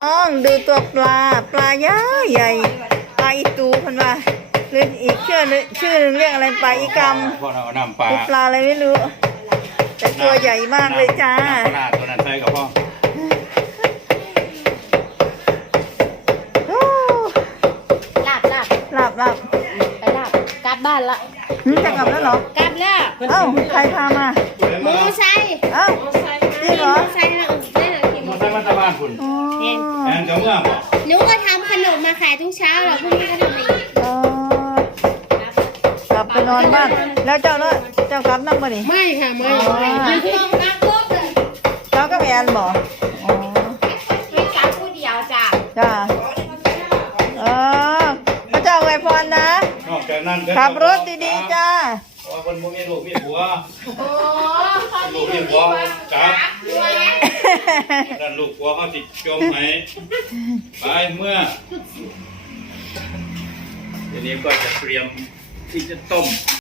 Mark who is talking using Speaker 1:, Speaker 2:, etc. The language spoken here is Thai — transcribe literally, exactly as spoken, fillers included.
Speaker 1: น้องดูตัวปลาปลาใหญ่ใหญ่ปลาอีตูพันว่าหรืออีกชื่อนึงชื่อนึงเรียกอะไรปลาอีกำ
Speaker 2: พวกเราเอาน้ำปลา
Speaker 1: ปลาอะไรไม่รู้แต่ตัวใหญ่มากเลยจ้า
Speaker 2: น้ำปลาตัวนั้นใส่กับพ่อ
Speaker 1: โอ้
Speaker 3: ลาบลาบ
Speaker 1: หลับหลับ
Speaker 3: ไปลาบกลับบ้านละ
Speaker 1: หึจะกลับแล้วเหรอก
Speaker 3: ลับแล้ว
Speaker 1: เอ้าใครพามา
Speaker 3: โมไซค์
Speaker 1: เอ้าจริงเหรอ
Speaker 3: โมไซค์นะได้เลยกิน
Speaker 2: มาใส่มาตะบ้านคุณ
Speaker 1: อ๋อ
Speaker 2: แอนกับเมื่อ
Speaker 3: หนูก็ทำขนมมาขายทุกเช้าแล้วพรุ่งนี้ก็ทำอีก
Speaker 1: อ๋อกลับไปนอนบ้านแล้วเจ้าเนาะเจ้ากลับนั่งมาดิ
Speaker 3: ไม่ค่ะไม่
Speaker 1: อ๋อ
Speaker 3: นักต้มนักต้มเลย
Speaker 1: เจ้าก็แอนบอกอ๋อ
Speaker 3: ไม่กลับผู้เดียวจ้ะ
Speaker 1: จ้าเออพระเจ้าอวยพรนะ
Speaker 2: นอกจากนั้น
Speaker 1: ขับรถดีๆจ้า
Speaker 2: เพราะว่าคนพวกนี้ลูกมีผัว
Speaker 3: โอ้
Speaker 2: ลูกมีผัวจับ
Speaker 3: ด้วย
Speaker 2: นั่นลูกผัวเขาติดจมไหนไปเมื่อทีนี้ก็จะเตรียมที่จะต้ม